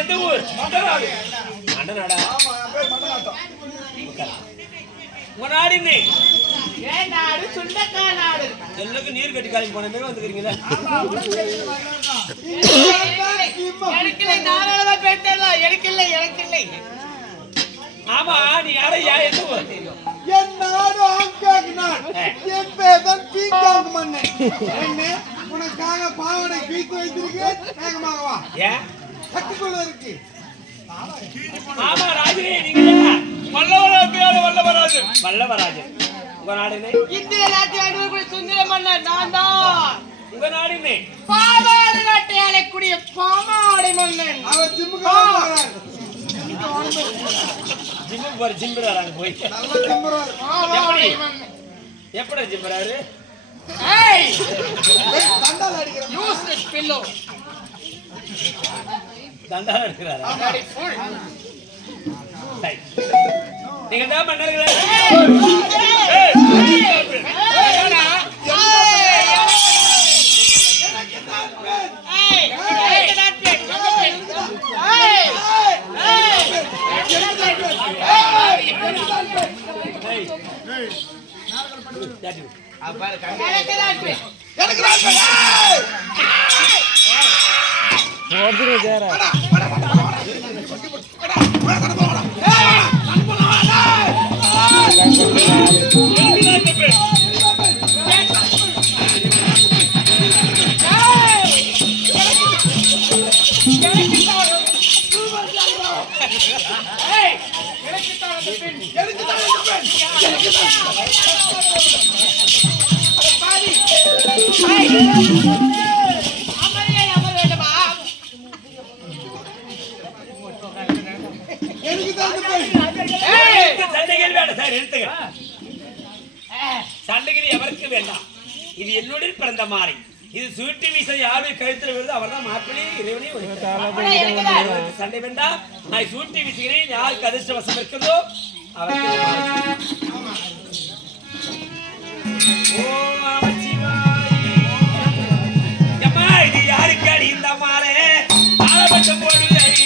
எந்த ஊர்? மண்டநாடா? உங்க நாடு என்ன? எல்லாருக்கும் நீர் கட்டி காலி போன மாதிரி வந்துக்கிறீங்களா? ஆமா, நீ யாரையா? எந்த ஊர்? என் நாடு ஆங்காங் நாடு. என் பேர் பீங்காங் மன்னன். என்ன உனக்காக பாவனை கீத்து வைத்திருக்கேன். வேகமாக வா. ஏன் கட்டிக்கொள்ள இருக்கு. ஆமா ராஜே, நீங்க வல்லவராஜன். வல்லவராஜன். உங்க நாடு என்ன? இந்திய நாட்டு அடிமை சுந்தர மன்னர் நான் தான். உங்க நாடு என்ன? பாவாடை நாட்டை ஆளக்கூடிய பாவாடை மன்னன். அவர் ஜிம்முக்கு போறாரு. ஜிம்முக்கு போற ஜிம்புறாங்க போய். நல்ல ஜிம்புறாரு. பாவாடை மன்னன். எப்படி ஜிம்புறாரு? ஏய், தண்டால அடிக்கிற யூஸ்லெஸ் பில்லோ. தண்டால அடிக்கிறாரா? அடி ஃபுல். சரி. நீங்க தான் மன்னர்களே. சண்டைகள் எவருக்கு வேண்டாம். இது என்னுடைய பிறந்த மாலை. இது சுருட்டி வீச யாரு கழுத்துல விழுது அவர்தான் மாப்பிள்ளை இறைவனே. சண்டை வேண்டாம். நான் சுருட்டி வீசுகிறேன். யாருக்கு அதிர்ஷ்டவசம் இருக்கிறதோ அவருக்கு. இது யாருக்கு அடி இந்த மாலை? ஆலவட்டம் போடுது அடி.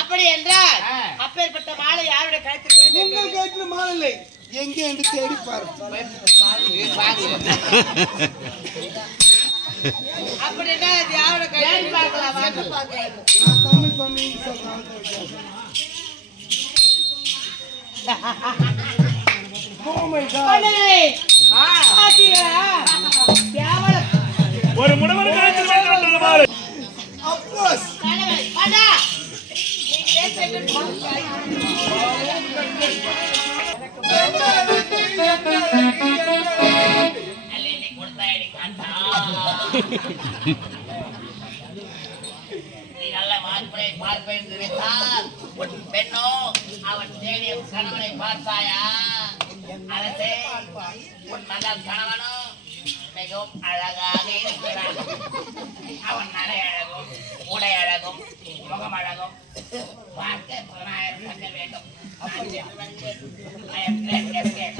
அப்படி என்றால் அப்பேற்பட்ட மாலை யாருடைய கழுத்தில் விழுந்தது? உங்கள் கழுத்தில் மாலை இல்லை. எங்கே என்று தேடி பாரு. அப்படி என்றால் அது யாருடைய கழுத்தில் பார்க்கலாம். வாங்க பார்க்கலாம். நான் தமிழ் பண்ணி சொல்றேன். Oh my God. ஒரு முடவன் கழுத்தில் விழுந்த மாலை. Of course. நீங்க நீ நல்ல மாப்பிளை பார்ப்பேன் என்று நினைத்தால் உன் பெண்ணோ அவன் தேடிய கணவனை பார்த்தாயா? அரசே, உன் மகன் கணவனோ மிகவும் அழகாக இருக்கிறான். அவன் நடை அழகும், உடை அழகும், முகம் அழகும் பார்க்க 10,000 வேண்டும். I am great escape.